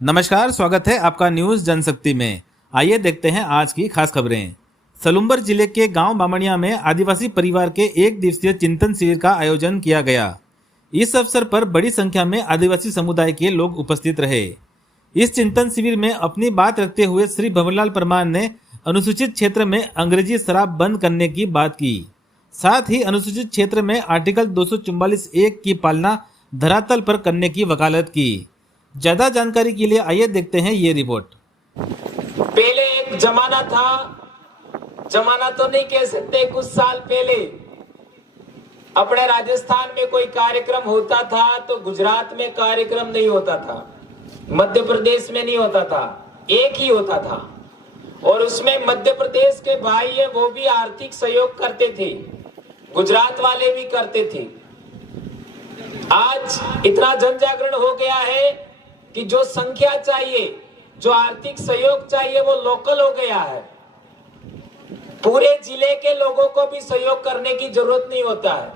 नमस्कार, स्वागत है आपका न्यूज जनशक्ति में। आइए देखते हैं आज की खास खबरें। सलुम्बर जिले के गांव बामणिया में आदिवासी परिवार के एक दिवसीय चिंतन शिविर का आयोजन किया गया। इस अवसर पर बड़ी संख्या में आदिवासी समुदाय के लोग उपस्थित रहे। इस चिंतन शिविर में अपनी बात रखते हुए श्री भंवरलाल परमार ने अनुसूचित क्षेत्र में अंग्रेजी शराब बंद करने की बात की। साथ ही अनुसूचित क्षेत्र में आर्टिकल 244(1) की पालना धरातल पर करने की वकालत की। ज्यादा जानकारी के लिए आइए देखते हैं ये रिपोर्ट। पहले एक जमाना था, जमाना तो नहीं कह सकते, कुछ साल पहले अपने राजस्थान में कोई कार्यक्रम होता था तो गुजरात में कार्यक्रम नहीं होता था, मध्य प्रदेश में नहीं होता था, एक ही होता था। और उसमें मध्य प्रदेश के भाई है वो भी आर्थिक सहयोग करते थे, गुजरात वाले भी करते थे। आज इतना जन जागरण हो गया है कि जो संख्या चाहिए, जो आर्थिक सहयोग चाहिए वो लोकल हो गया है। पूरे जिले के लोगों को भी सहयोग करने की जरूरत नहीं होता है,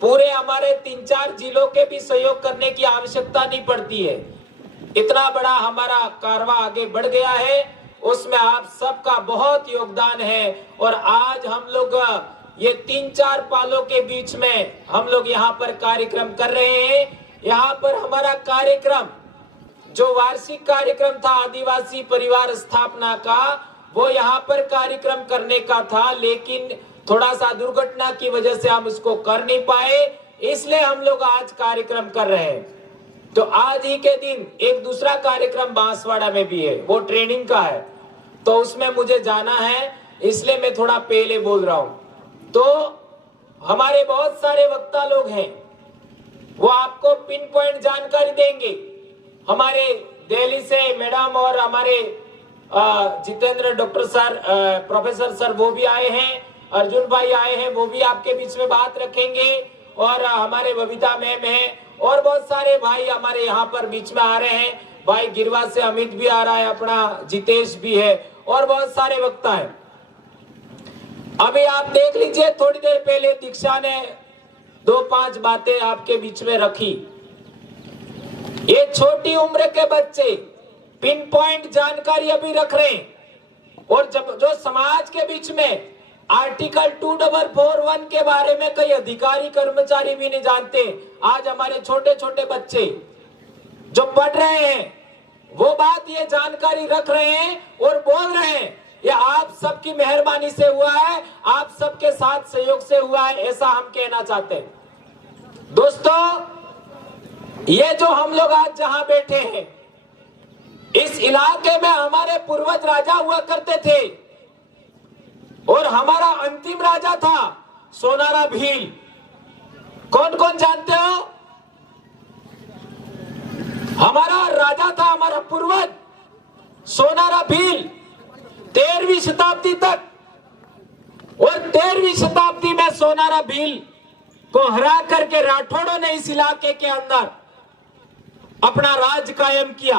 पूरे हमारे 3-4 जिलों के भी सहयोग करने की आवश्यकता नहीं पड़ती है। इतना बड़ा हमारा कारवा आगे बढ़ गया है, उसमें आप सबका बहुत योगदान है। और आज हम लोग ये 3-4 पालों के बीच में हम लोग यहाँ पर कार्यक्रम कर रहे हैं। यहाँ पर हमारा कार्यक्रम जो वार्षिक कार्यक्रम था आदिवासी परिवार स्थापना का, वो यहाँ पर कार्यक्रम करने का था, लेकिन थोड़ा सा दुर्घटना की वजह से हम इसको कर नहीं पाए, इसलिए हम लोग आज कार्यक्रम कर रहे हैं। तो आज ही के दिन एक दूसरा कार्यक्रम बांसवाड़ा में भी है, वो ट्रेनिंग का है, तो उसमें मुझे जाना है, इसलिए मैं थोड़ा पहले बोल रहा हूं। तो हमारे बहुत सारे वक्ता लोग हैं, वो आपको पिन पॉइंट जानकारी देंगे। हमारे दिल्ली से मैडम और हमारे Jitendra doctor sir, professor sir वो भी आए हैं, अर्जुन भाई आए हैं, वो भी आपके बीच में बात रखेंगे। और हमारे बबीता मैम है और बहुत सारे भाई हमारे यहाँ पर बीच में आ रहे हैं। भाई गिरवा से अमित भी आ रहा है, अपना जितेश भी है और बहुत सारे वक्ता है। अभी आप देख लीजिए, थोड़ी देर पहले दीक्षा ने 2-5 बातें आपके बीच में रखी। ये छोटी उम्र के बच्चे पिन पॉइंट जानकारी अभी रख रहे हैं, और जब जो समाज के बीच में आर्टिकल 2441 के बारे में कई अधिकारी कर्मचारी भी नहीं जानते। आज हमारे छोटे छोटे बच्चे जो पढ़ रहे हैं वो बात ये जानकारी रख रहे हैं और बोल रहे हैं। ये आप सबकी मेहरबानी से हुआ है, आप सबके साथ सहयोग से हुआ है, ऐसा हम कहना चाहते हैं। दोस्तों, ये जो हम लोग आज जहां बैठे हैं, इस इलाके में हमारे पूर्वज राजा हुआ करते थे और हमारा अंतिम राजा था सोनारा भील। कौन कौन जानते हो? हमारा राजा था, हमारा पूर्वज सोनारा भील 13वीं शताब्दी तक। और 13वीं शताब्दी में सोनारा भील को हरा करके राठौड़ों ने इस इलाके के अंदर अपना राज कायम किया।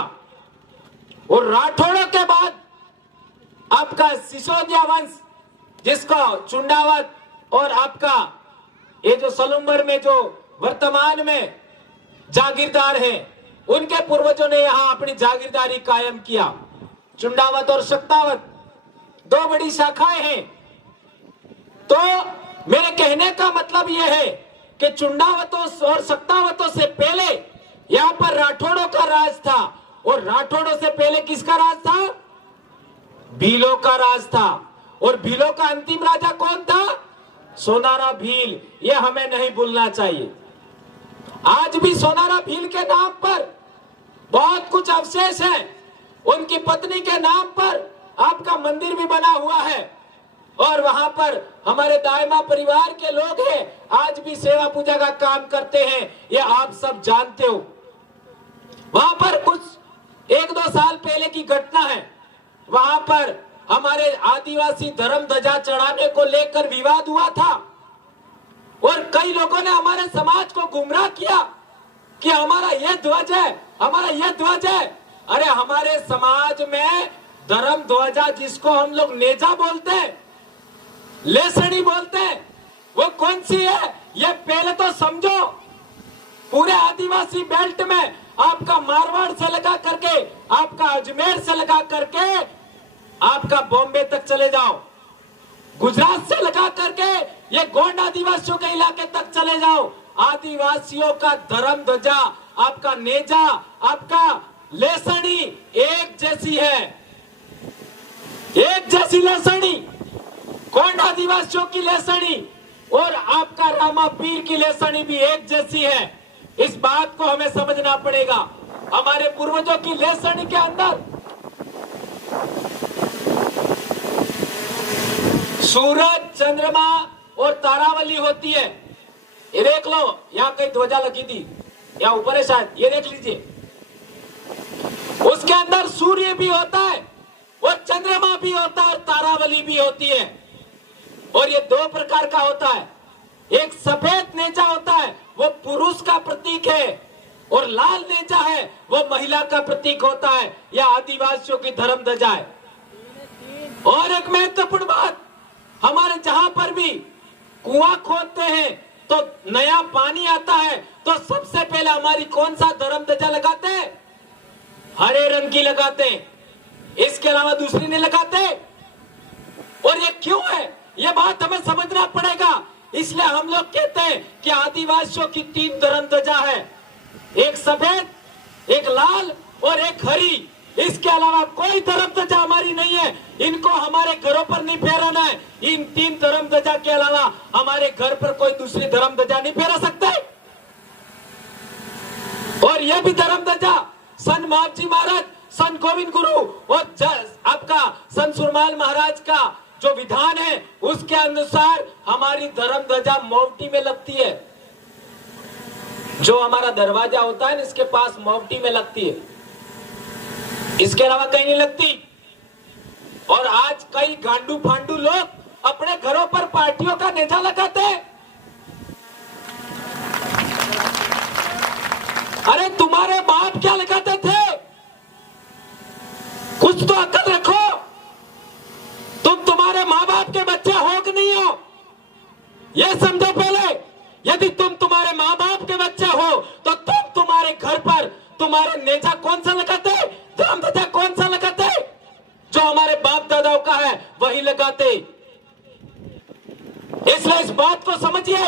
और राठौड़ों के बाद आपका सिसोदिया वंश, जिसको चुंडावत और आपका ये जो सलुम्बर में जो वर्तमान में जागीरदार हैं, उनके पूर्वजों ने यहां अपनी जागीरदारी कायम किया। चुंडावत और शक्तावत 2 बड़ी शाखाएं हैं। तो मेरे कहने का मतलब यह है कि चुंडावतों और शक्तावतों से पहले यहाँ पर राठौड़ों का राज था, और राठौड़ों से पहले किसका राज था? भीलों का राज था। और भीलों का अंतिम राजा कौन था? सोनारा भील। यह हमें नहीं भूलना चाहिए। आज भी सोनारा भील के नाम पर बहुत कुछ अवशेष है। उनकी पत्नी के नाम पर आपका मंदिर भी बना हुआ है, और वहां पर हमारे दायमा परिवार के लोग हैं, आज भी सेवा पूजा का काम करते हैं, ये आप सब जानते हो। वहां पर कुछ 1-2 साल पहले की घटना है, वहां पर हमारे आदिवासी धर्म ध्वजा चढ़ाने को लेकर विवाद हुआ था, और कई लोगों ने हमारे समाज को गुमराह किया कि हमारा यह ध्वज है, हमारा यह ध्वज है। अरे हमारे समाज में धर्म ध्वजा, जिसको हम लोग नेजा बोलते हैं, लेसड़ी बोलते हैं, वो कौन सी है ये पहले तो समझो। पूरे आदिवासी बेल्ट में आपका मारवाड़ से लगा करके आपका अजमेर से लगा करके आपका बॉम्बे तक चले जाओ, गुजरात से लगा करके ये गोंड आदिवासियों के इलाके तक चले जाओ, आदिवासियों का धर्म ध्वजा, आपका नेजा, आपका लेसनी एक जैसी है, एक जैसी लेसनी, गोंड आदिवासियों की लेसनी और आपका रामा पीर की लेसनी भी एक जैसी है। इस बात को हमें समझना पड़ेगा। हमारे पूर्वजों की लेसनी के अंदर सूरज, चंद्रमा और तारावली होती है। ये देख लो, यहाँ कहीं ध्वजा लगी थी, यहाँ ऊपर है शायद, ये देख लीजिए। उसके अंदर सूर्य भी होता है और चंद्रमा भी होता है और तारावली भी होती है। और ये दो प्रकार का होता है, एक सफेद नेजा होता है, वो पुरुष का प्रतीक है, और लाल नेजा है, वो महिला का प्रतीक होता है। यह आदिवासियों की धर्म ध्वजा है। और एक महत्वपूर्ण बात, हमारे जहां पर भी कुआं खोदते हैं तो नया पानी आता है तो सबसे पहले हमारी कौन सा धर्म ध्वजा लगाते हैं? हरे रंग की लगाते हैं, इसके अलावा दूसरी नहीं लगाते। और ये क्यों है, ये बात हमें समझना पड़ेगा। इसलिए हम लोग कहते हैं कि आदिवासियों की 3 धर्म ध्वजा है, एक सफेद, एक लाल और एक हरी। इसके अलावा कोई धर्म ध्वजा हमारी नहीं है। इनको हमारे घरों पर नहीं फहराना है। इन 3 धर्म ध्वजा के अलावा हमारे घर पर कोई दूसरी धर्म ध्वजा नहीं फहरा सकते। और यह भी धर्म ध्वजा संत मावजी महाराज, संत गोविंद गुरु और आपका संत सुरमाल महाराज का जो विधान है, उसके अनुसार हमारी धर्म ध्वजा मोवटी में लगती है। जो हमारा दरवाजा होता है ना, इसके पास मोवटी में लगती है, इसके अलावा कहीं नहीं लगती। और आज कई गांडू फांडू लोग अपने घरों पर पार्टियों का नेजा लगाते हैं। अरे तुम्हारे बाप क्या लगाते थे? कुछ तो अक्ल रखो। तुम तुम्हारे माँ बाप के बच्चे हो कि नहीं हो, यह समझो पहले। यदि तुम तुम्हारे माँ बाप के बच्चे हो तो तुम तुम्हारे घर पर तुम्हारे नेजा कौन सा लगाते, धर्म ध्वजा कौन सा लगाते? जो हमारे बाप दादाओं का है वही लगाते। इसलिए इस बात को समझिए।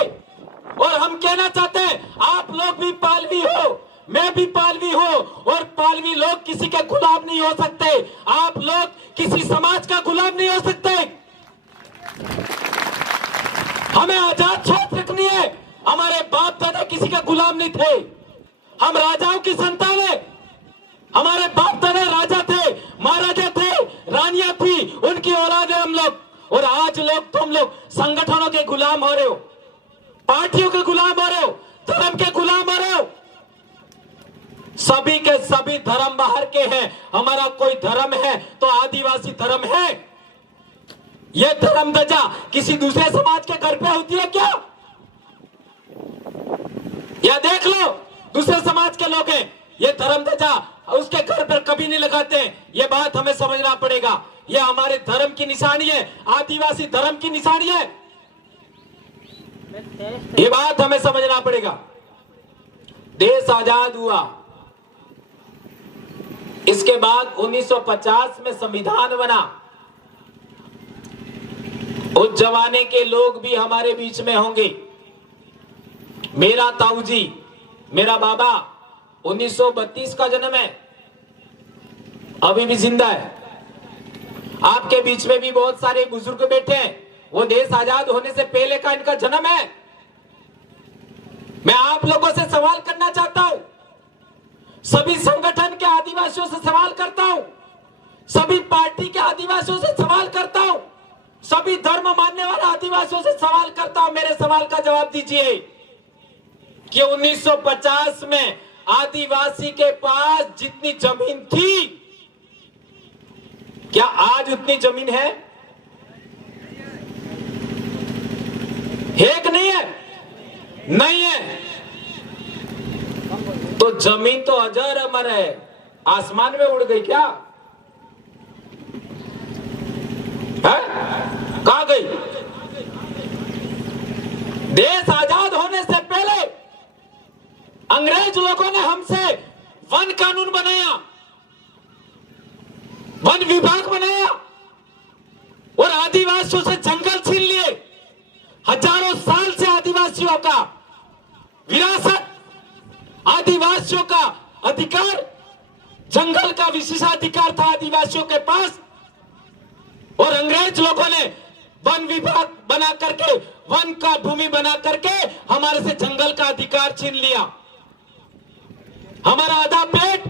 और हम कहना चाहते हैं, आप लोग भी पालवी हो, मैं भी पालवी हो, और पालवी लोग किसी के गुलाम नहीं हो सकते। आप लोग किसी समाज का गुलाम नहीं हो सकते। हमें आजाद सोच रखनी है। हमारे बाप दादा किसी का गुलाम नहीं थे। हम राजाओं की संतान है। हमारे बाप दादा राजा थे, महाराजा थे, रानियां थी, उनकी औलाद है हम लोग। और आज लोग, तुम लोग संगठनों के गुलाम हो रहे हो, पार्टियों के गुलाम हो रहे हो, धर्म के गुलाम हो रहे हो। सभी के सभी धर्म बाहर के हैं। हमारा कोई धर्म है तो आदिवासी धर्म है। यह धर्म ध्वजा किसी दूसरे समाज के घर पे होती है क्या? या देख लो, दूसरे समाज के लोग हैं, ये धर्म ध्वजा उसके घर पर कभी नहीं लगाते। ये बात हमें समझना पड़ेगा। ये हमारे धर्म की निशानी है, आदिवासी धर्म की निशानी है। ये बात हमें समझना पड़ेगा। देश आजाद हुआ, इसके बाद 1950 में संविधान बना। उस जमाने के लोग भी हमारे बीच में होंगे। मेरा ताऊ जी, मेरा बाबा 1932 का जन्म है, अभी भी जिंदा है। आपके बीच में भी बहुत सारे बुजुर्ग बैठे हैं, वो देश आजाद होने से पहले का इनका जन्म है। मैं आप लोगों से सवाल करना चाहता हूं, सभी संगठन के आदिवासियों से सवाल करता हूं, सभी पार्टी के आदिवासियों से सवाल करता हूं, सभी धर्म मानने वाले आदिवासियों से सवाल करता हूं। मेरे सवाल का जवाब दीजिए कि 1950 में आदिवासी के पास जितनी जमीन थी, क्या आज उतनी जमीन है कि नहीं है? नहीं है। तो जमीन तो अजर अमर है, आसमान में उड़ गई क्या? है? कहां गई? देश आजाद होने से पहले अंग्रेज लोगों ने हमसे वन कानून बनाया, विभाग बनाया और आदिवासियों से जंगल छीन लिए। हजारों साल से आदिवासियों का विरासत, आदिवासियों का अधिकार, जंगल का विशेषाधिकार था आदिवासियों के पास, और अंग्रेज लोगों ने वन विभाग बना करके, वन का भूमि बना करके हमारे से जंगल का अधिकार छीन लिया। हमारा आधा पेट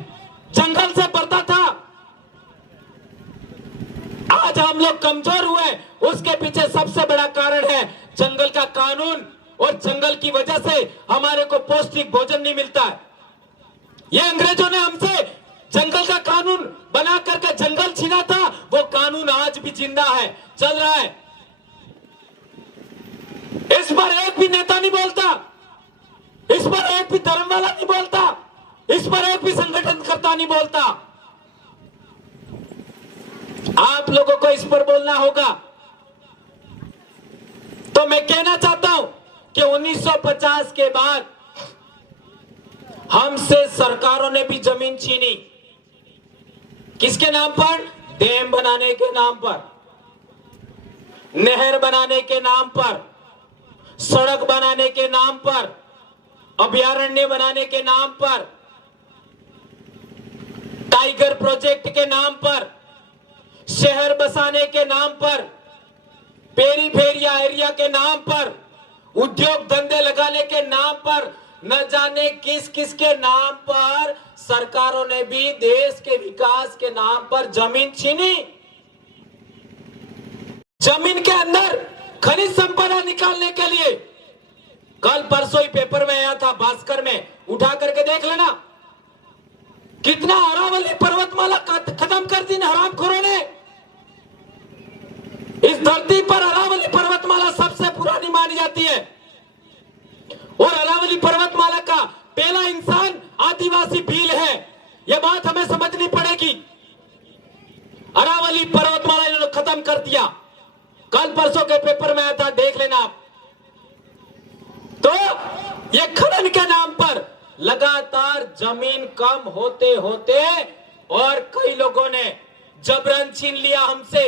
जंगल से भरता था। आज हम लोग कमजोर हुए, उसके पीछे सबसे बड़ा कारण है जंगल का कानून, और जंगल की वजह से हमारे को पौष्टिक भोजन नहीं मिलता है। ये अंग्रेजों ने हमसे जंगल का कानून बना करके जंगल छीना था, वो कानून आज भी जिंदा है, चल रहा है। इस पर एक भी नेता नहीं बोलता, इस पर एक भी धर्म वाला नहीं बोलता, इस पर एक भी संगठनकर्ता नहीं बोलता। आप लोगों को इस पर बोलना होगा। तो मैं कहना चाहता हूं कि 1950 के बाद हमसे सरकारों ने भी जमीन छीनी। किसके नाम पर? डैम बनाने के नाम पर, नहर बनाने के नाम पर, सड़क बनाने के नाम पर, अभयारण्य बनाने के नाम पर, टाइगर प्रोजेक्ट के नाम पर, शहर बसाने के नाम पर, पेरीफेरिया एरिया के नाम पर, उद्योग धंधे लगाने के नाम पर, न जाने किस किस के नाम पर सरकारों ने भी देश के विकास के नाम पर जमीन छीनी। जमीन के अंदर खनिज संपदा निकालने के लिए कल परसों ही पेपर में आया था, भास्कर में, उठा करके देख लेना। कितना अरावली पर्वतमाला खत्म कर दी हरामखोरों ने। इस धरती पर अरावली पर्वतमाला सबसे पुरानी मानी जाती है, और अरावली पर्वतमाला का पहला इंसान आदिवासी भील है। यह बात हमें समझनी पड़ेगी। अरावली पर्वतमाला इन्होंने खत्म कर दिया, कल परसों के पेपर में आया था, देख लेना आप। तो ये खनन के नाम पर लगातार जमीन कम होते होते और कई लोगों ने जबरन छीन लिया हमसे,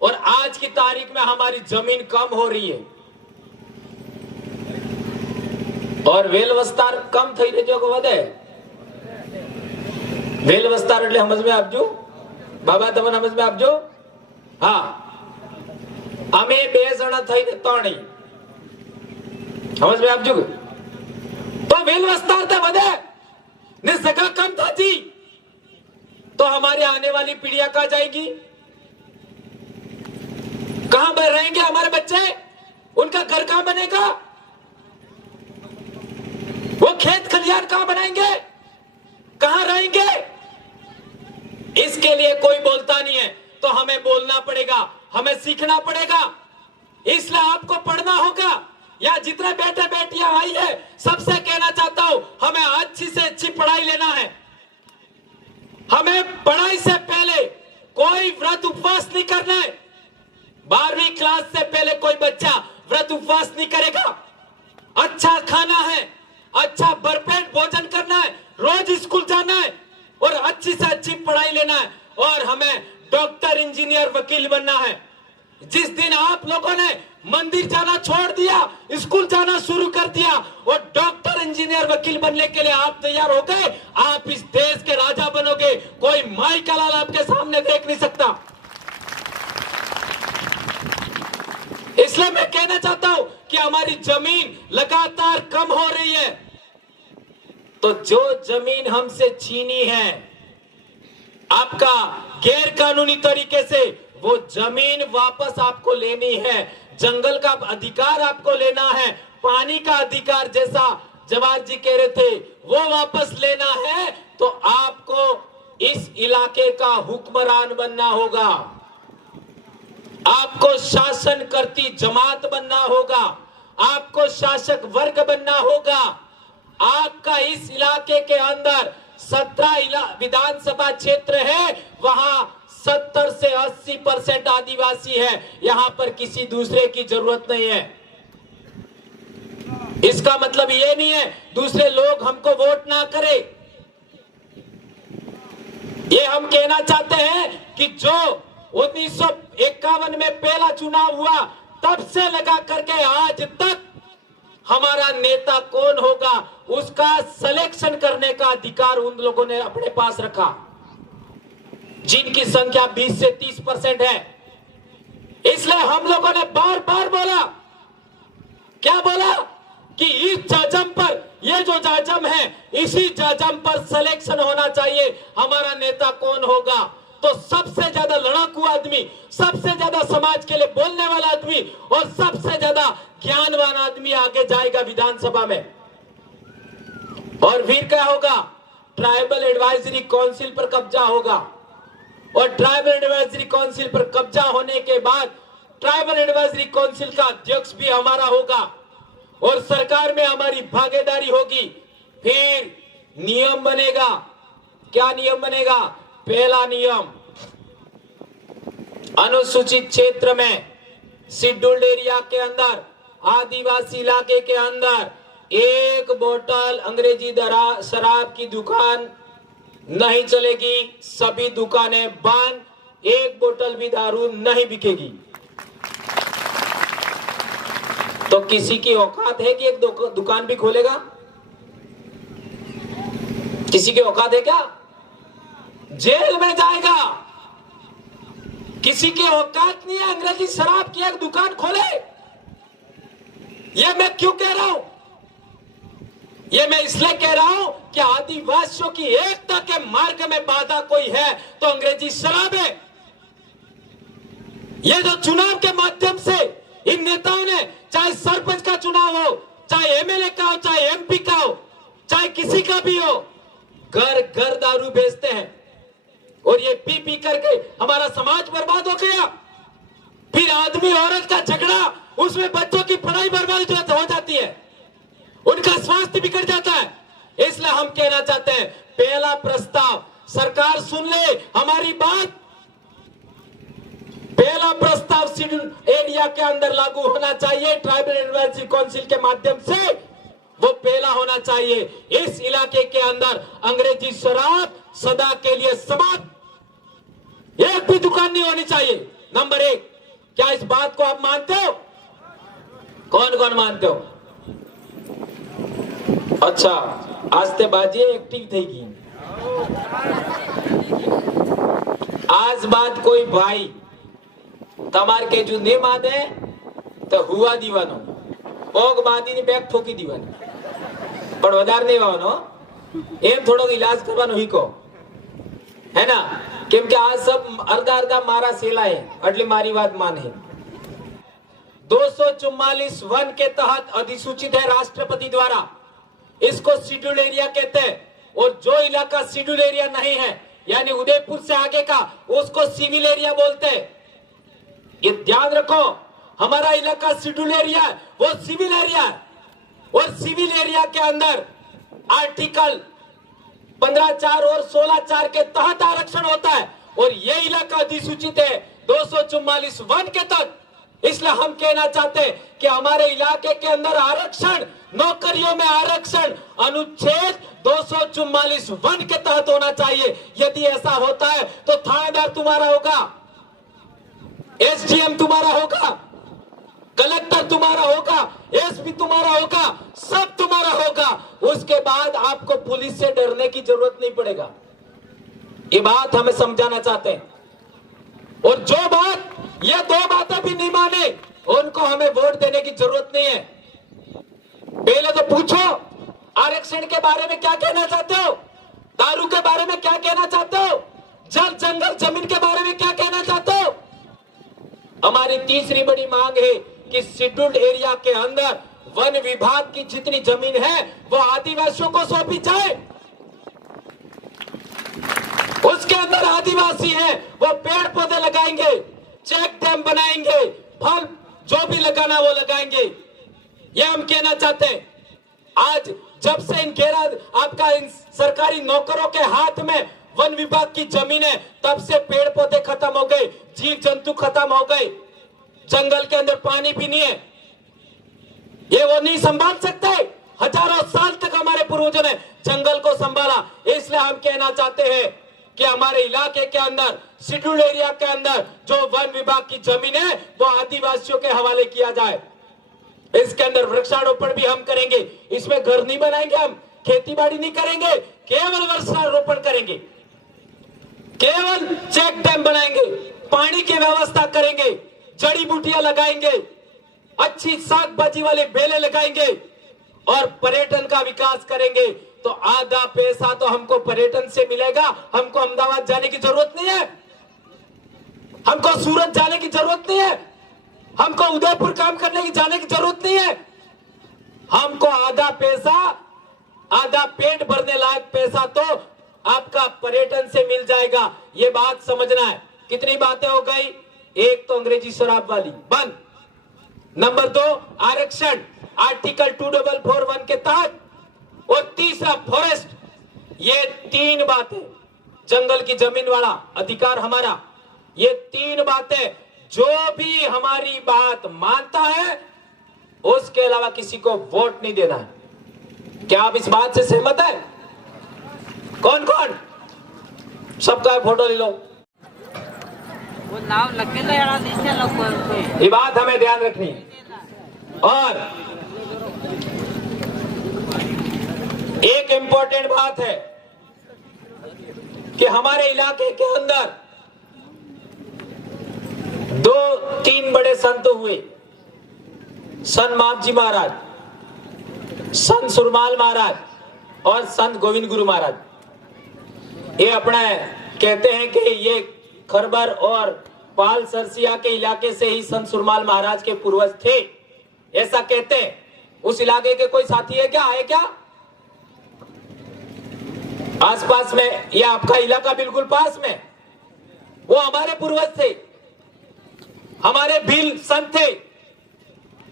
और आज की तारीख में हमारी जमीन कम हो रही है। और વેલ વિસ્તાર કમ થઈ રહ્યો કે વધે? વેલ વિસ્તાર એટલે સમજ में આપજો બાબા, તમને સમજ में આપજો। હા, અમે બે જણા થઈને ત્રણેય સમજ में આપજો। तो વેલ વિસ્તાર તે વધે ને જगह कम थाती तो हमारी आने वाली पीढ़ियां कहां जाएगी? कहां पर रहेंगे हमारे बच्चे? उनका घर कहां बनेगा? वो खेत खलियान कहां बनाएंगे? कहां रहेंगे? इसके लिए कोई बोलता नहीं है, तो हमें बोलना पड़ेगा, हमें सीखना पड़ेगा। इसलिए आपको पढ़ना होगा। या जितने बेटे बेटियां आई है, सबसे कहना चाहता हूं, हमें अच्छी से अच्छी पढ़ाई लेना है। हमें पढ़ाई से पहले कोई व्रत उपवास नहीं करना है। 12वीं क्लास से पहले कोई बच्चा व्रत उपवास नहीं करेगा। अच्छा खाना है, अच्छा भरपेट भोजन करना है, रोज स्कूल जाना है, और अच्छी से अच्छी पढ़ाई लेना है, और हमें डॉक्टर, इंजीनियर, वकील बनना है। जिस दिन आप लोगों ने मंदिर जाना छोड़ दिया, स्कूल जाना शुरू कर दिया, और डॉक्टर, इंजीनियर, वकील बनने के लिए आप तैयार हो गए, आप इस देश के राजा बनोगे। कोई माई का लाल आपके सामने देख नहीं सकता। इसलिए मैं कहना चाहता हूं कि हमारी जमीन लगातार कम हो रही है। तो जो जमीन हमसे छीनी है आपका गैर कानूनी तरीके से, वो जमीन वापस आपको लेनी है। जंगल का अधिकार आपको लेना है, पानी का अधिकार जैसा जवाहर जी कह रहे थे वो वापस लेना है, तो आपको इस इलाके का हुक्मरान बनना होगा। आपको शासन करती जमात बनना होगा, आपको शासक वर्ग बनना होगा। आपका इस इलाके के अंदर 17 विधानसभा क्षेत्र है, वहां 70 से 80% आदिवासी है। यहां पर किसी दूसरे की जरूरत नहीं है। इसका मतलब ये नहीं है दूसरे लोग हमको वोट ना करें। ये हम कहना चाहते हैं कि जो 1951 में पहला चुनाव हुआ तब से लगा करके आज तक हमारा नेता कौन होगा उसका सिलेक्शन करने का अधिकार उन लोगों ने अपने पास रखा, जिनकी संख्या 20 से 30% है। इसलिए हम लोगों ने बार बार बोला, क्या बोला कि इस जाजम पर, ये जो जाजम है इसी जाजम पर सिलेक्शन होना चाहिए, हमारा नेता कौन होगा। तो सबसे ज्यादा लड़ाकू आदमी, सबसे ज्यादा समाज के लिए बोलने वाला आदमी और सबसे ज्यादा ज्ञानवान आदमी आगे जाएगा विधानसभा में। और फिर क्या होगा, ट्राइबल एडवाइजरी काउंसिल पर कब्जा होगा और ट्राइबल एडवाइजरी काउंसिल पर कब्जा होने के बाद ट्राइबल एडवाइजरी काउंसिल का अध्यक्ष भी हमारा होगा और सरकार में हमारी भागीदारी होगी। फिर नियम बनेगा, क्या नियम बनेगा? पहला नियम, अनुसूचित क्षेत्र में, शेड्यूल्ड एरिया के अंदर, आदिवासी इलाके के अंदर 1 बोतल अंग्रेजी शराब की दुकान नहीं चलेगी, सभी दुकानें बंद, 1 बोतल भी दारू नहीं बिकेगी। तो किसी की औकात है कि एक दुकान भी खोलेगा? किसी की औकात है क्या? जेल में जाएगा। किसी की औकात नहीं है अंग्रेजी शराब की एक दुकान खोले। ये मैं क्यों कह रहा हूं? ये मैं इसलिए कह रहा हूं कि आदिवासियों की एकता के मार्ग में बाधा कोई है तो अंग्रेजी शराब है। ये जो चुनाव के माध्यम से इन नेताओं ने, चाहे सरपंच का चुनाव हो, चाहे एमएलए का हो, चाहे एमपी का हो, चाहे किसी का भी हो, घर घर दारू बेचते हैं और ये पी पी करके हमारा समाज बर्बाद हो गया। फिर आदमी औरत का झगड़ा, उसमें बच्चों की पढ़ाई बर्बाद हो जाती है, उनका स्वास्थ्य बिगड़ जाता है। इसलिए हम कहना चाहते हैं, पहला प्रस्ताव सरकार सुन ले हमारी बात। पहला प्रस्ताव शेड्यूल्ड एरिया के अंदर लागू होना चाहिए, ट्राइबल एडवाइजरी काउंसिल के माध्यम से वो पहला होना चाहिए। इस इलाके के अंदर अंग्रेजी शराब सदा के लिए समाप्त, एक भी दुकान नहीं होनी चाहिए। नंबर 1, क्या इस बात को आप मानते हो? कौन कौन मानते हो? अच्छा, आस्ते बाजी एक्टिव થઈ ગઈ। आज बात कोई भाई તમાર કે જો ને માદે તો હુવા દીવાનો, પોગ બાંધીને બેગ ઠોકી દીવાની, પણ વધારે નહીં વાવનો, એમ થોડોક इलाज કરવાનો હીકો, है ना? કેમ કે આ सब अर्धा अर्धा मारा सेला है, એટલે મારી વાત માને। 244 वन के तहत अधिसूचित है राष्ट्रपति द्वारा, इसको शेड्यूल्ड एरिया कहते हैं। और जो इलाका शेड्यूल्ड एरिया नहीं है, यानी उदयपुर से आगे का, उसको सिविल एरिया बोलते हैं। ये ध्यान रखो, हमारा इलाका शेड्यूल्ड एरिया है, वो सिविल एरिया है। और सिविल एरिया के अंदर आर्टिकल 15(4) और 16(4) के तहत आरक्षण होता है और ये इलाका अधिसूचित है 244 वन के तहत। इसलिए हम कहना चाहते हैं कि हमारे इलाके के अंदर आरक्षण, नौकरियों में आरक्षण अनुच्छेद 244 वन के तहत होना चाहिए। यदि ऐसा होता है तो थानेदार तुम्हारा होगा, एसडीएम तुम्हारा होगा, कलेक्टर तुम्हारा होगा, एसपी तुम्हारा होगा, सब तुम्हारा होगा। उसके बाद आपको पुलिस से डरने की जरूरत नहीं पड़ेगा। ये बात हमें समझाना चाहते हैं। और जो बात, ये 2 बातें भी नहीं माने, उनको हमें वोट देने की जरूरत नहीं है। पहले तो पूछो आरक्षण के बारे में क्या कहना चाहते हो, दारू के बारे में क्या कहना चाहते हो, जल जंगल जमीन के बारे में क्या कहना चाहते हो। हमारी तीसरी बड़ी मांग है कि शेड्यूल्ड एरिया के अंदर वन विभाग की जितनी जमीन है वो आदिवासियों को सौंपी जाए। उसके अंदर आदिवासी हैं, वो पेड़ पौधे लगाएंगे, चेक डैम बनाएंगे, फल जो भी लगाना वो लगाएंगे। ये हम कहना चाहते हैं। आज जब से आपका इन सरकारी नौकरों के हाथ में वन विभाग की जमीन है, तब से पेड़ पौधे खत्म हो गए, जीव जंतु खत्म हो गए, जंगल के अंदर पानी भी नहीं है। ये वो नहीं संभाल सकते। हजारों साल तक हमारे पूर्वजों ने जंगल को संभाला। इसलिए हम कहना चाहते हैं कि हमारे इलाके के अंदर शेड्यूल्ड एरिया के अंदर जो वन विभाग की जमीन है वो आदिवासियों के हवाले किया जाए। इसके अंदर वृक्षारोपण भी हम करेंगे, इसमें घर नहीं बनाएंगे, हम खेती बाड़ी नहीं करेंगे, केवल वृक्षारोपण करेंगे, केवल चेक डैम बनाएंगे, पानी की व्यवस्था करेंगे, जड़ी बूटियां लगाएंगे, अच्छी साग भाजी वाले बेले लगाएंगे और पर्यटन का विकास करेंगे। तो आधा पैसा तो हमको पर्यटन से मिलेगा। हमको अहमदाबाद जाने की जरूरत नहीं है, हमको सूरत जाने की जरूरत नहीं है, हमको उदयपुर काम करने की जाने की जरूरत नहीं है। हमको आधा पैसा, आधा पेट भरने लायक पैसा तो आपका पर्यटन से मिल जाएगा। ये बात समझना है। कितनी बातें हो गई? एक तो अंग्रेजी शराब वाली बंद, नंबर 2 आरक्षण आर्टिकल 2441 के तहत, और तीसरा फॉरेस्ट। ये 3 बातें, जंगल की जमीन वाला अधिकार हमारा, ये 3 बातें जो भी हमारी बात मानता है उसके अलावा किसी को वोट नहीं देना है। क्या आप इस बात से सहमत है? कौन कौन? सबका फोटो ले लो। वो नाम लग के लड़ा दीजिए लोग को। ये बात हमें ध्यान रखनी है। और एक इंपॉर्टेंट बात है कि हमारे इलाके के अंदर 2-3 बड़े संत हुए, संत मापजी महाराज, संत सुरमाल महाराज और संत गोविंद गुरु महाराज। ये अपना कहते हैं कि ये खरबर और पाल सरसिया के इलाके से ही संत सुरमाल महाराज के पूर्वज थे, ऐसा कहते हैं। उस इलाके के कोई साथी है क्या? आए क्या आसपास में? या आपका इलाका बिल्कुल पास में? वो हमारे पूर्वज थे, हमारे भील संत थे।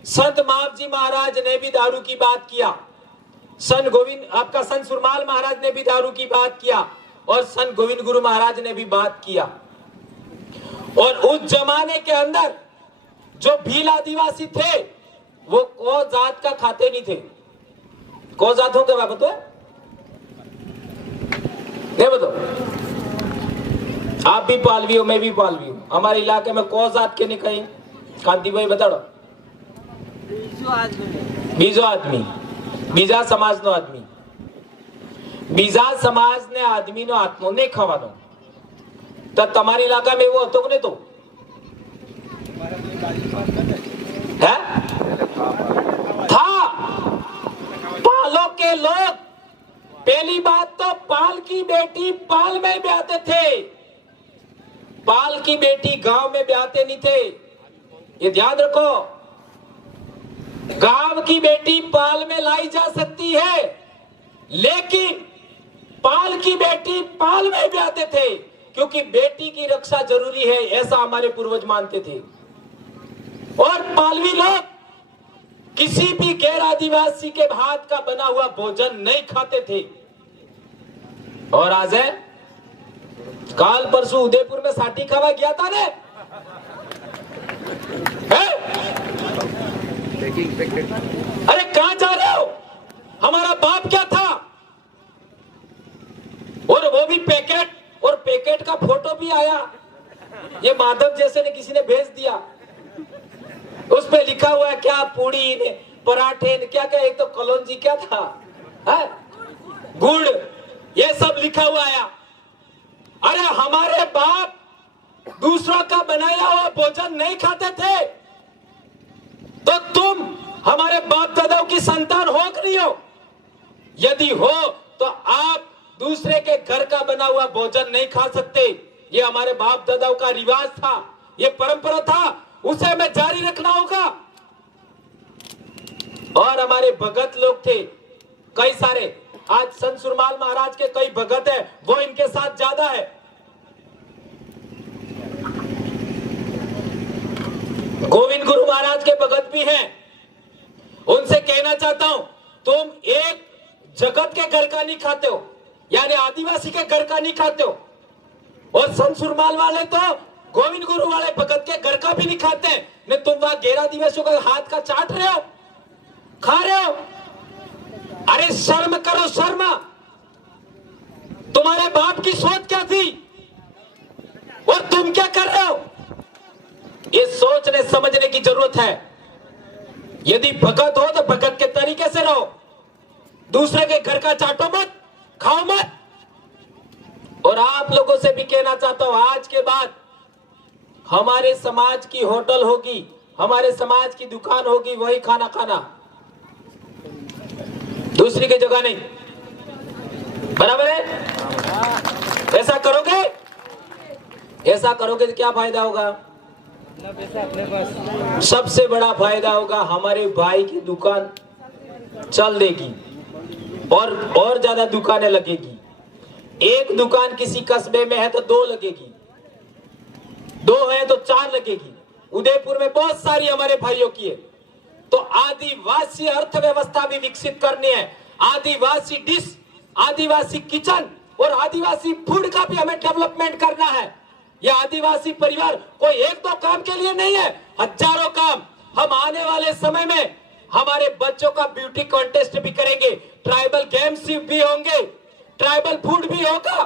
संत मापजी महाराज ने भी दारू की बात किया, संत गोविंद आपका संत सुरमाल महाराज ने भी दारू की बात किया और संत गोविंद गुरु महाराज ने भी बात किया। और उस जमाने के अंदर जो भील आदिवासी थे वो को जात का खाते नहीं थे। को जात हो क्या बताओ? नहीं बताओ? आप भी पालवी हो, मैं भी पालवी हूं। हमारे इलाके में को जात के नहीं कहीं कांति भाई बताओ। बीजो आदमी, बीजा समाज नो आदमी, बीजा समाज ने आदमी नो आत्मो नहीं खावानो। तो तुम्हारे इलाका में वो હતો કે નહીં? तो है था। पालों के लोग पहली बात तो पाल की बेटी पाल में ब्याहते थे, पाल की बेटी गांव में ब्याहते नहीं थे। ये ध्यान रखो, गांव की बेटी पाल में लाई जा सकती है लेकिन पाल की बेटी पाल में ब्याहते थे क्योंकि बेटी की रक्षा जरूरी है, ऐसा हमारे पूर्वज मानते थे। और पालवी लोग किसी भी गैर आदिवासी के हाथ का बना हुआ भोजन नहीं खाते थे। और आज है काल परसों उदयपुर में साठी खावा गया था ने, अरे कहां जा रहे हो? हमारा बाप क्या था? और वो भी पैकेट, और पैकेट का फोटो भी आया, ये माधव जैसे ने किसी ने भेज दिया। उस पे लिखा हुआ है क्या? पूड़ी ने, पराठे ने, क्या क्या, एक तो कलौंजी क्या था, है? गुड़, ये सब लिखा हुआ आया। अरे हमारे बाप दूसरों का बनाया हुआ भोजन नहीं खाते थे, तो तुम हमारे बाप दादाओं की संतान हो कि नहीं हो? यदि हो तो आप दूसरे के घर का बना हुआ भोजन नहीं खा सकते। ये हमारे बाप दादाओं का रिवाज था, ये परंपरा था, उसे हमें जारी रखना होगा। और हमारे भगत लोग थे कई सारे, आज संत सुरमाल महाराज के कई भगत है, वो इनके साथ ज्यादा है। गोविंद गुरु महाराज के भगत भी हैं। उनसे कहना चाहता हूं, तुम एक जगत के घर का नहीं खाते हो, यानी आदिवासी के घर का नहीं खाते हो, और संत सुरमाल वाले तो गोविंद गुरु वाले भगत के घर का भी नहीं खाते हैं। नहीं तुम वहां गैर आदिवासियों का हाथ का चाट रहे हो, खा रहे हो। अरे शर्म करो, शर्म। तुम्हारे बाप की सोच क्या थी और तुम क्या कर रहे हो? ये सोचने समझने की जरूरत है। यदि भगत हो तो भगत के तरीके से रहो, दूसरे के घर का चाटो मत, खाओ मत। और आप लोगों से भी कहना चाहता हूं, आज के बाद हमारे समाज की होटल होगी, हमारे समाज की दुकान होगी, वही खाना खाना, दूसरी की जगह नहीं। बराबर है? ऐसा करोगे? ऐसा करोगे तो क्या फायदा होगा? सबसे बड़ा फायदा होगा, हमारे भाई की दुकान चल देगी और ज्यादा दुकानें लगेगी। एक दुकान किसी कस्बे में है तो 2 लगेगी, 2 है तो 4 लगेगी। उदयपुर में बहुत सारी हमारे भाइयों की है। तो आदिवासी अर्थव्यवस्था भी विकसित करनी है, आदिवासी डिश, आदिवासी किचन और आदिवासी फूड का भी हमें डेवलपमेंट करना है। यह आदिवासी परिवार कोई 1-2 काम के लिए नहीं है, हजारों काम। हम आने वाले समय में हमारे बच्चों का ब्यूटी कॉन्टेस्ट भी करेंगे, ट्राइबल गेम्स भी होंगे, ट्राइबल फूड भी होगा,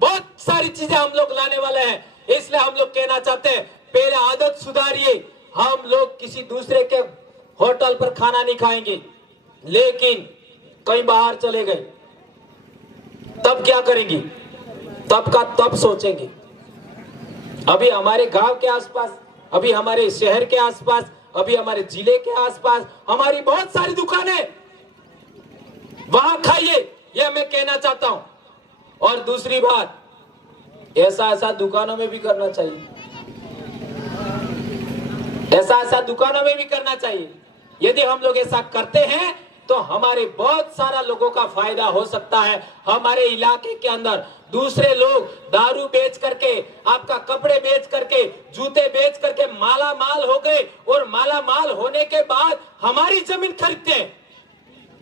बहुत सारी चीजें हम लोग लाने वाले हैं। इसलिए हम लोग कहना चाहते हैं, पहले आदत सुधारिए। हम लोग किसी दूसरे के होटल पर खाना नहीं खाएंगे, लेकिन कहीं बाहर चले गए तब क्या करेंगे? तब का तब सोचेंगे। अभी हमारे गांव के आसपास, अभी हमारे शहर के आसपास, अभी हमारे जिले के आसपास हमारी बहुत सारी दुकानें, वहां खाइए, यह मैं कहना चाहता हूं। और दूसरी बात, ऐसा दुकानों में भी करना चाहिए, ऐसा दुकानों में भी करना चाहिए। यदि हम लोग ऐसा करते हैं तो हमारे बहुत सारा लोगों का फायदा हो सकता है। हमारे इलाके के अंदर दूसरे लोग दारू बेच करके, आपका कपड़े बेच करके, जूते बेच करके माला माल हो गए, और माला माल होने के बाद हमारी जमीन खरीदते हैं।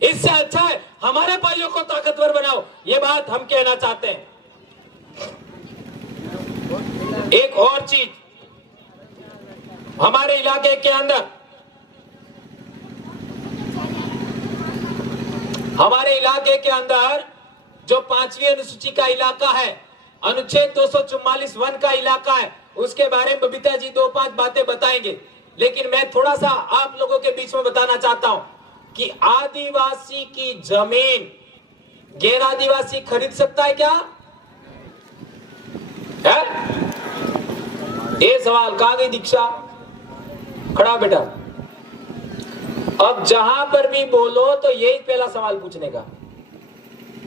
इससे अच्छा है हमारे भाइयों को ताकतवर बनाओ, ये बात हम कहना चाहते हैं। एक और चीज, हमारे इलाके के अंदर, हमारे इलाके के अंदर जो 5वीं अनुसूची का इलाका है, अनुच्छेद 244 वन का इलाका है, उसके बारे में बबीता जी 2-5 बातें बताएंगे। लेकिन मैं थोड़ा सा आप लोगों के बीच में बताना चाहता हूं कि आदिवासी की जमीन गैर आदिवासी खरीद सकता है क्या? है? ये सवाल, कहां गई दीक्षा? खड़ा बेटा। अब जहां पर भी बोलो तो यही पहला सवाल पूछने का।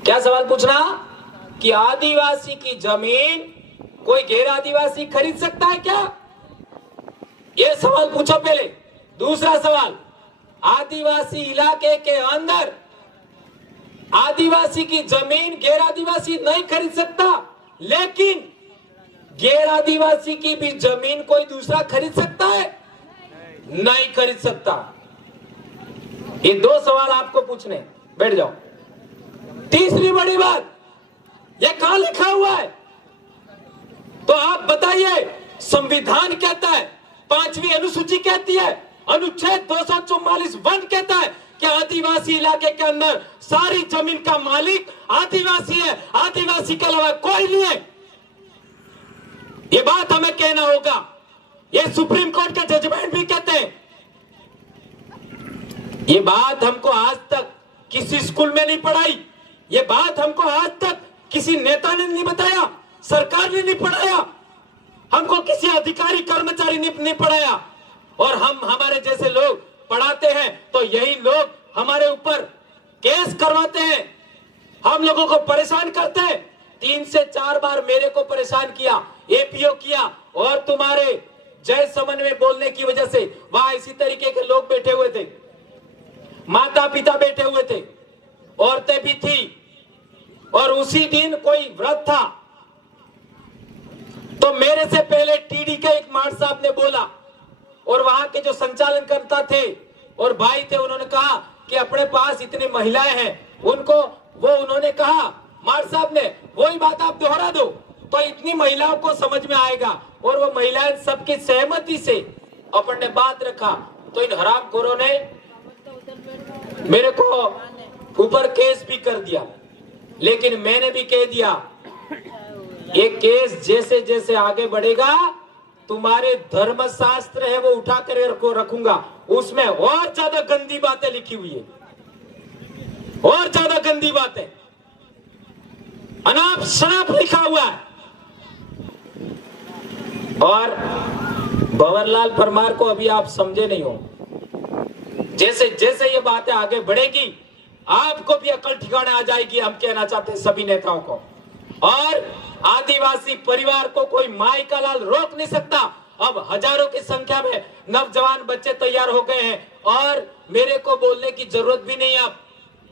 क्या सवाल पूछना? कि आदिवासी की जमीन कोई गैर आदिवासी खरीद सकता है क्या? यह सवाल पूछो पहले। दूसरा सवाल, आदिवासी इलाके के अंदर आदिवासी की जमीन गैर आदिवासी नहीं खरीद सकता, लेकिन गैर आदिवासी की भी जमीन कोई दूसरा खरीद सकता है? नहीं खरीद सकता। ये 2 सवाल आपको पूछने, बैठ जाओ। तीसरी बड़ी बात, ये कहां लिखा हुआ है? तो आप बताइए, संविधान कहता है, 5वीं अनुसूची कहती है, अनुच्छेद 244 वन कहता है कि आदिवासी इलाके के अंदर सारी जमीन का मालिक आदिवासी है, आदिवासी के अलावा कोई नहीं है। ये बात हमें कहना होगा। ये सुप्रीम कोर्ट के जजमेंट भी कहते हैं। ये बात हमको आज तक किसी स्कूल में नहीं पढ़ाई, ये बात हमको आज तक किसी नेता ने नहीं बताया, सरकार ने नहीं पढ़ाया, हमको किसी अधिकारी कर्मचारी ने नहीं पढ़ाया। और हम हमारे जैसे लोग पढ़ाते हैं तो यही लोग हमारे ऊपर केस करवाते हैं, हम लोगों को परेशान करते हैं। 3 से 4 बार मेरे को परेशान किया, एपीओ किया, और तुम्हारे जय समन में बोलने की वजह से वहां इसी तरीके के लोग बैठे हुए थे, माता पिता बैठे हुए थे, औरतें भी थी, और उसी दिन कोई व्रत था। तो मेरे से पहले टीडी के एक मार साहब ने बोला, और वहां के जो संचालन करता थे और भाई थे, उन्होंने कहा कि अपने पास इतनी महिलाएं हैं, उनको उन्होंने कहा, मार साहब ने, वही बात आप दोहरा दो तो इतनी महिलाओं को समझ में आएगा। और वो महिलाएं सबकी सहमति से अपन ने बात रखा। तो इन हरामखोरों ने मेरे को ऊपर केस भी कर दिया। लेकिन मैंने भी कह दिया, ये केस जैसे जैसे आगे बढ़ेगा, तुम्हारे धर्मशास्त्र है वो उठा कर रखूंगा, उसमें और ज्यादा गंदी बातें लिखी हुई है, और ज्यादा गंदी बातें, अनाप शनाप लिखा हुआ है। और भंवरलाल परमार को अभी आप समझे नहीं हो, जैसे जैसे ये बातें आगे बढ़ेगी आपको भी अकल ठिकाने आ जाएगी, हम कहना चाहते हैं सभी नेताओं को। और आदिवासी परिवार को कोई माई का लाल रोक नहीं सकता। अब हजारों की संख्या में नौजवान बच्चे तैयार हो गए हैं और मेरे को बोलने की जरूरत भी नहीं, अब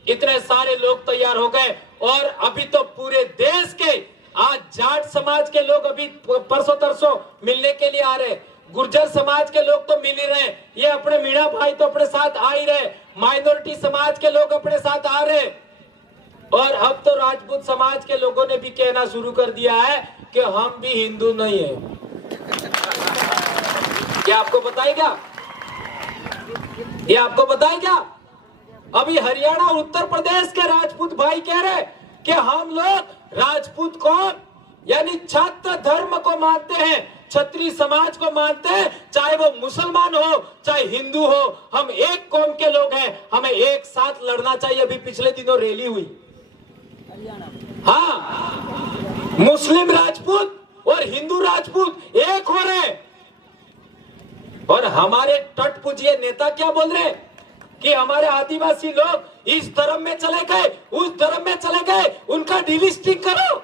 इतने सारे लोग तैयार हो गए। और अभी तो पूरे देश के, आज जाट समाज के लोग अभी परसों तरसों मिलने के लिए आ रहे, गुर्जर समाज के लोग तो मिल ही रहे, ये अपने मीणा भाई तो अपने साथ आ ही रहे, माइनॉरिटी समाज के लोग अपने साथ आ रहे, और अब तो राजपूत समाज के लोगों ने भी कहना शुरू कर दिया है कि हम भी हिंदू नहीं है। क्या आपको बताएगा? ये आपको बताएगा? अभी हरियाणा और उत्तर प्रदेश के राजपूत भाई कह रहे कि हम लोग राजपूत कौन, यानी छात्र धर्म को मानते हैं, क्षत्रिय समाज को मानते हैं, चाहे वो मुसलमान हो चाहे हिंदू हो, हम एक कौम के लोग हैं, हमें एक साथ लड़ना चाहिए। अभी पिछले दिनों रैली हुई, हाँ, मुस्लिम राजपूत और हिंदू राजपूत एक हो रहे, और हमारे टटपुजिए नेता क्या बोल रहे कि हमारे आदिवासी लोग इस धर्म में चले गए, उस धर्म में चले गए, उनका डिलिस्टिंग करो।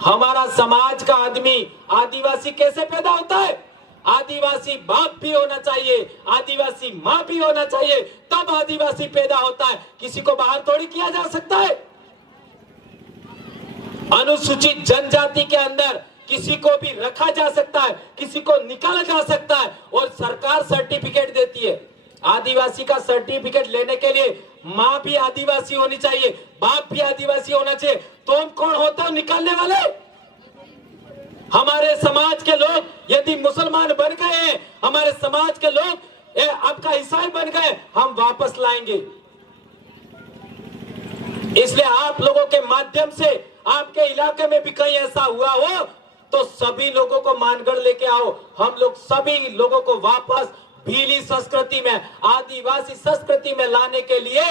हमारा समाज का आदमी आदिवासी कैसे पैदा होता है? आदिवासी बाप भी होना चाहिए, आदिवासी माँ भी होना चाहिए, तब आदिवासी पैदा होता है। किसी को बाहर थोड़ी किया जा सकता है। अनुसूचित जनजाति के अंदर किसी को भी रखा जा सकता है, किसी को निकाला जा सकता है, और सरकार सर्टिफिकेट देती है। आदिवासी का सर्टिफिकेट लेने के लिए माँ भी आदिवासी होनी चाहिए, बाप भी आदिवासी होना चाहिए। तो कौन होता है निकालने वाले? हमारे समाज के लोग यदि मुसलमान बन गए हैं, हमारे समाज के लोग आपका ईसाई बन गए, हम वापस लाएंगे। इसलिए आप लोगों के माध्यम से आपके इलाके में भी कहीं ऐसा हुआ हो तो सभी लोगों को मानगढ़ लेके आओ। हम लोग सभी लोगों को वापस भीली संस्कृति में, आदिवासी संस्कृति में लाने के लिए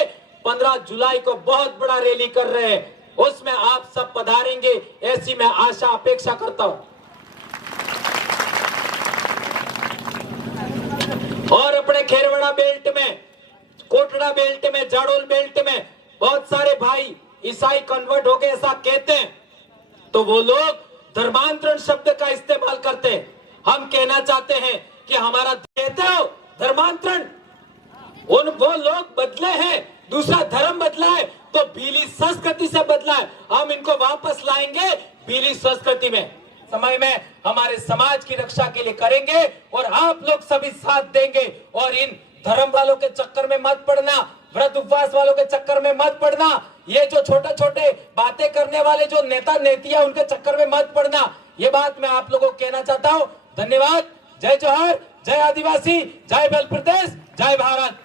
15 जुलाई को बहुत बड़ा रैली कर रहे हैं, उसमें आप सब पधारेंगे, ऐसी मैं आशा अपेक्षा करता हूं। और अपने खेरवाड़ा बेल्ट में, कोटड़ा बेल्ट में, जाडोल बेल्ट में बहुत सारे भाई ईसाई कन्वर्ट हो गए ऐसा कहते हैं, तो वो लोग धर्मांतरण शब्द का इस्तेमाल करते हैं। हम कहना चाहते हैं कि हमारा कहते हो धर्मांतरण, उन वो लोग बदले हैं, दूसरा धर्म बदला है, तो भीली संस्कृति से बदला है। हम इनको वापस लाएंगे भीली संस्कृति में, समय में हमारे समाज की रक्षा के लिए करेंगे, और आप लोग सभी साथ देंगे। और इन धर्म वालों के चक्कर में मत पड़ना, व्रत उपवास वालों के चक्कर में मत पड़ना, ये जो छोटे छोटे बातें करने वाले जो नेता नेतियां उनके चक्कर में मत पड़ना। ये बात मैं आप लोगों को कहना चाहता हूं। धन्यवाद। जय जोहार, जय आदिवासी, जय बल प्रदेश, जय भारत।